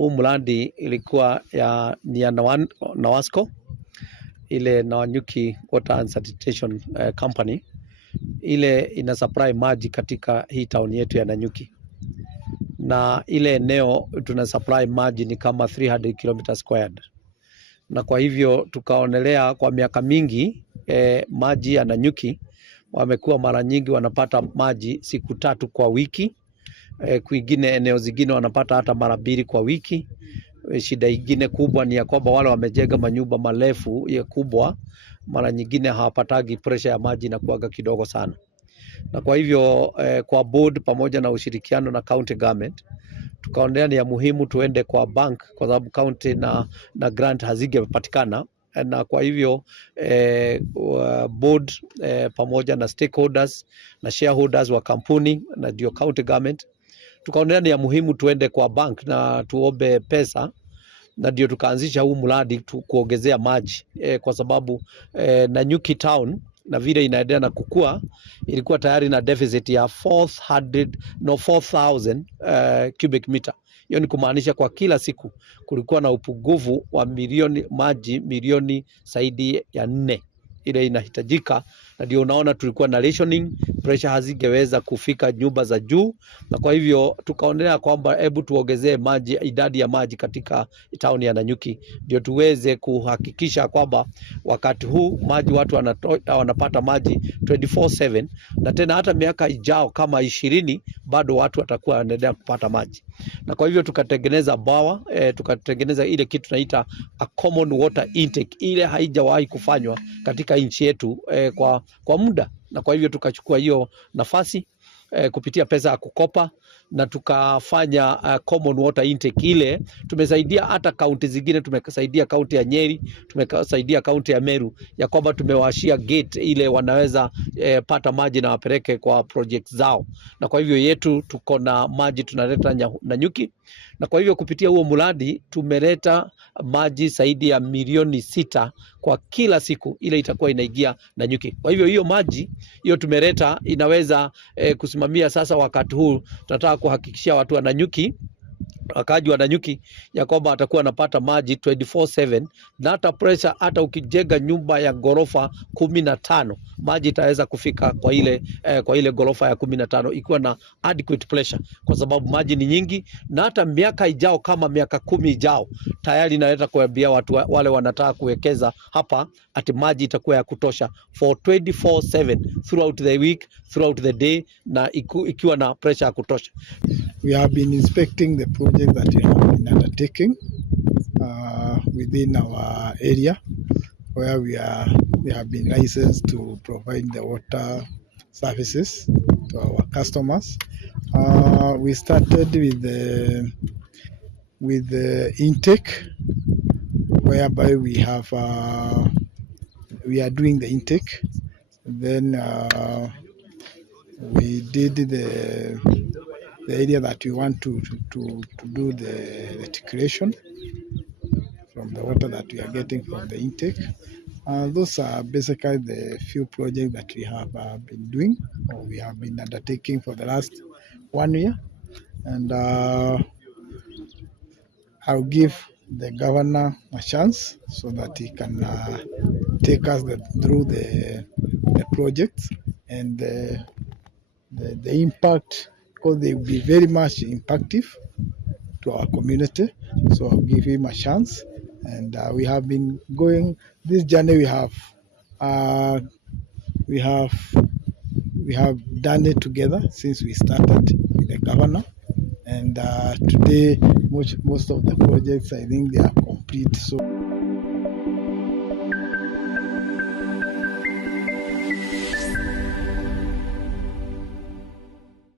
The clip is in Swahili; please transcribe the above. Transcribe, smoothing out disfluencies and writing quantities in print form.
huu mradi ilikuwa ni ya Nawasco, ile Nanyuki Water and Sanitation Company, ile ina supply maji katika hii town yetu ya Nanyuki, na ile eneo tuna supply maji ni kama 300 km squared, na kwa hivyo tukaonelea kwa miaka mingi maji ya Nanyuki wamekuwa mara nyingi wanapata maji siku 3 kwa wiki. Kwingine eneo zingine wanapata hata mara 2 kwa wiki. Shida ingine kubwa ni ya kwamba wale wamejenga manyumba marefu ya kubwa, mara nyingine hawapatagi pressure ya maji na kuaga kidogo sana. Na kwa hivyo kwa board pamoja na ushirikiano na county government tukaonelea ni ya muhimu tuende kwa bank, kwa sababu county na grant hazingepatikana, na kwa hivyo board pamoja na stakeholders na shareholders wa kampuni na ndio county government tukaonelea ni ya muhimu tuende kwa bank na tuombe pesa, na ndio tukaanzisha huu mradi kuongezea maji kwa sababu Nanyuki town na vile inaendelea na kukua ilikuwa tayari na deficit ya 4,000 cubic meter. Hiyo ni kumaanisha kwa kila siku kulikuwa na upungufu wa maji milioni zaidi ya 4 ile inahitajika, na ndio unaona tulikuwa na rationing, pressure hazingeweza kufika nyumba za juu, na kwa hivyo tukaonelea kwamba hebu tuongezee maji, idadi ya maji katika town ya Nanyuki, ndio tuweze kuhakikisha kwamba wakati huu maji watu wanapata maji 24/7, na tena hata miaka ijao kama 20 bado watu watakuwa wanaendelea kupata maji. Na kwa hivyo tukatengeneza bawa, tukatengeneza ile kitu tunaita a common water intake, ile haijawahi kufanywa katika nchi yetu kwa muda, na kwa hivyo tukachukua hiyo nafasi kupitia pesa ya kukopa na tukafanya common water intake. Ile tumesaidia hata kaunti zingine, tumesaidia kaunti ya Nyeri, tumesaidia kaunti ya Meru ya kwamba tumewashia gate ile wanaweza pata maji na wapeleke kwa project zao, na kwa hivyo yetu tuko na maji tunaleta Nanyuki, na kwa hivyo kupitia huo mradi tumeleta maji zaidi ya milioni 6 kwa kila siku ile itakuwa inaingia Nanyuki. Kwa hivyo hiyo maji hiyo tumeleta inaweza kusimamia sasa. Wakati huu tunataka kuhakikishia watu wa Nanyuki, wakaji wa Nanyuki, ya kwamba atakuwa anapata maji 24/7, na hata pressure, hata ukijenga nyumba ya gorofa 15 maji itaweza kufika kwa ile gorofa ya 15 ikiwa na adequate pressure, kwa sababu maji ni nyingi, na hata miaka ijao kama miaka 10 ijao tayari naweza kuambia watu wale wanataka kuwekeza hapa ati maji itakuwa ya kutosha for 24/7 throughout the week, throughout the day, na ikiwa na pressure ya kutosha. We have been inspecting the project that we have been undertaking within our area, where we have been licensed to provide the water services to our customers. We started with the intake, whereby we are doing the intake. Then we did the area that we want to do the reticulation from the water that we are getting from the intake. Those are basically the few projects that we have been doing, or we have been undertaking for the last 1 year. And I'll give the governor a chance so that he can take us through the projects and the impact, because they will be very much impactful to our community. So I'll give him a chance. And we have been going this journey. We have done it together since we started with the governor. And today, most of the projects, I think they are complete. So